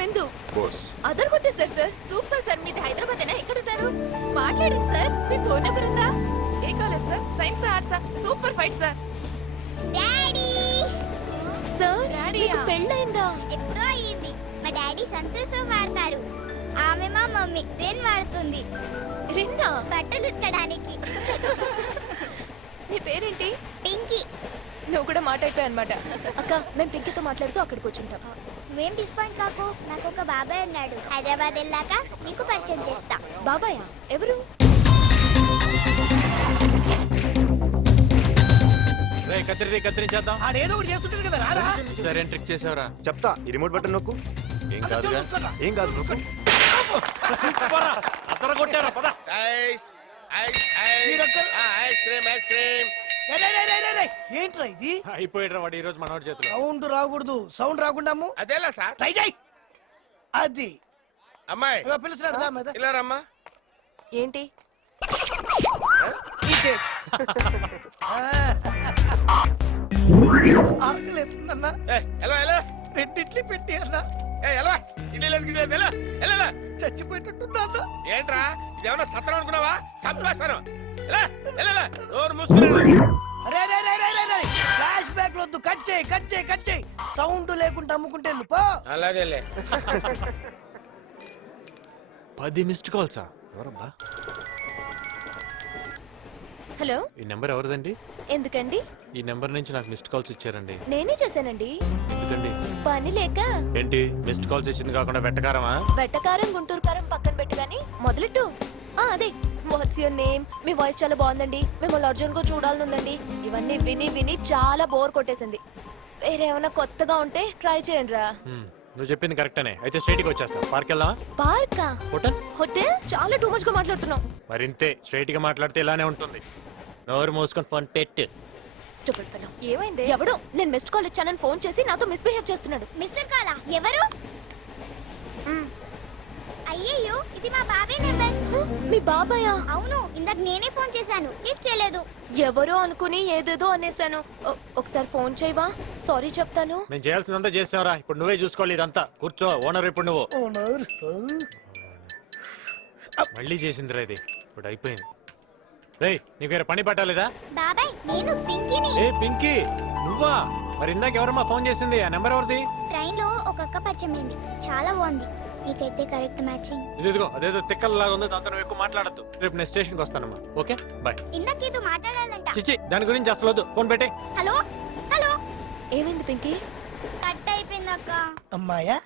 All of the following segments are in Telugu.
విందు బోస్ అదర్ కొట్టేశారు సార్. Super sir. మీది హైదరాబాదేనా? ఎక్కడున్నారు? మాట్లాడండి సార్. మీ ఫోన్ నెంబర్ ఉందా? ఏ కాలేజ్ సార్? సైన్స్ ఆర్ట్సా? Super fight sir. Daddy sir మీకు పెళ్ళైందా? ఎప్పుడో అయింది. మా డాడీ సంతూర్ సోప్ వాడతారు. ఆమె మా మమ్మీ రెన్ వాడుతుంది. రిన్నా? బట్టలు ఉతకడానికి. నీ పేరేంటి? పింకీ. నువ్వు కూడా మాట అయిపోయావు అనమాట. అక్క మేము పింకీతో మాట్లాడుతూ అక్కడికి వచ్చుంటాం. నువ్వేం డిస్పాయింట్ కాకు. నాకు ఒక బాబాయ్ ఉన్నాడు. హైదరాబాద్ వెళ్ళాక నీకు పరిచయం చేస్తా. బాబాయా? ఎవరు? కత్తిరించేద్దాం. ఆడేదో ఒకటి చేస్తుంటారు కదా, రారా. సరే ట్రిక్ చేసావురా. చెప్తా. ఈ రిమోట్ బటన్ నొక్కు. ఏం కాదుగా. ఏం కాదు నొక్కు. అతర కొట్టారా పద. ఏంట్రా ఇది? అయిపోయాడు వాడు ఈ రోజు మనోడి చేతిలో. సౌండ్ రాకూడదు. సౌండ్ రాకుండా అదేలా సార్. ట్రై చేయి. అది అమ్మాయి పిలుస్తున్నాడు. ఇలా రమ్మా. ఏంటి? ఆకలేస్తుందన్నా. ఎలా ఎలా రెండిట్లు పెట్టి అన్నా. ఎలా ఇడ్లీ లేదు గిడ్లీ లేదు, ఎలా ఎలా చచ్చిపోయేటట్టున్నా అన్న. ఏంట్రా ఇదేమన్నా సత్రం అనుకున్నావా? చంపేస్తాను. ఎలా ఎలా నోరు మూసుకున్నాను. అరే ఫ్లాష్ బ్యాక్ వద్దు. కట్ చేయి కట్ చేయి కట్ చేయి. సౌండ్ లేకుండా అమ్ముకుంటే వెళ్ళు పో. అలాగేలే. 10 మిస్డ్ కాల్సా? ఎవరబ్బా? హలో, ఈ నెంబర్ ఎవరిదండి? ఎందుకండి? ఈ నెంబర్ నుంచి నాకు మిస్డ్ కాల్స్ ఇచ్చారండి. నేనే చేశానండి. ఎందుకండి? పని లేక. ఏంటి మిస్డ్ కాల్స్ ఇచ్చింది కాకుండా వెట్టకారమా? వెట్టకారం గుంటూరు కారం పక్కన పెట్టు గాని మొదలెట్టు. అదే what's your name, me voice చాలా బాగుందండి, మిమ్మల్ని అర్జున్ గా చూడాలనుందండి. ఇవన్నీ విని విని చాలా బోర్ కొట్టేసింది. వేరేమైనా కొత్తగా ఉంటే ట్రై చేయండి రా. నువ్వు చెప్పింది కరెక్టనే. అయితే స్ట్రైట్ గా వచ్చేస్తా. పార్క్ వెళ్దామా? పార్కా? హోటల్? హోటల్ చాలా టూ మచ్ గా మాట్లాడుతున్నావు. మరింతే స్ట్రైట్ గా మాట్లాడితే ఇలానే ఉంటుంది. నోరు మూసుకొని ఫోన్ పెట్టు. Stupid fellow. ఏమైంది? ఎవడో నేను మిస్డ్ కాల్ ఇచ్చానని ఫోన్ చేసి నాతో మిస్బిహేవ్ చేస్తున్నాడు. మిస్టర్ కాలా? ఎవరు? అయ్యయ్యో, ఇది మా బాబాయ్ నెంబర్. మీ బాబాయా? అవును, ఇందాక నేనే ఫోన్ చేశాను, లిఫ్ట్ చేయలేదు. ఎవరో అనుకుని ఏదేదో అనేసాను. ఒకసారి ఫోన్ చేయవా? సారీ చెప్తాను. నేను చేయాల్సిందంతా చేసావరా. ఇప్పుడు నువ్వే చూసుకోవాలి ఇదంతా. కూర్చో. ఓనర్ ఇప్పుడు నువ్వు. మళ్ళీ చేసిందిరా ఇది. ఇప్పుడు అయిపోయింది. రేయ్ నీకు వేరే పని పట్టాలేదా? బాబాయ్, నేను పింకీని. ఏ పింకీ నువ్వా? మరి ఇందాక ఎవరమ్మా ఫోన్ చేసింది? ఆ నెంబర్ ఎవరిది? ట్రైన్ లో ఒక అక్క పరిచయం అయింది. చాలా బాగుంది. నీకైతే కరెక్ట్ మ్యాచింగ్. ఇదిగో అదేదో తిక్కల్లాగా ఉంది. దాంతో నువ్వు ఎక్కువ మాట్లాడద్దు. రేపు నేను స్టేషన్కి వస్తానమ్మా. Okay bye. ఇందాకేదో మాట్లాడాలంట. చిచి దాని గురించి అసలు వద్దు. ఫోన్ పెట్టే. Hello hello. ఏమైంది పింకీ? కట్ అయిపోయింది అక్క. అమ్మాయా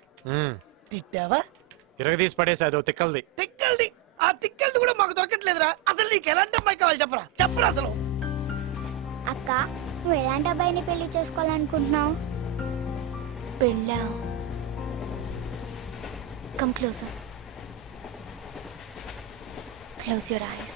తిట్టావా? ఇరగదీసి పడేసి అదో తిక్కల్ది. తిక్కల్ది? ఆ తిక్కల్ది కూడా మాకు దొరకట్లేదురా. అసలు నీకు ఎలాంటి అమ్మాయి కావాలి చెప్పరా? చెప్పరా అసలు. అక్క, నువ్వు ఎలాంటి అబ్బాయిని పెళ్లి చేసుకోవాలనుకుంటున్నావు? పెళ్ళా? Come closer. Close your eyes.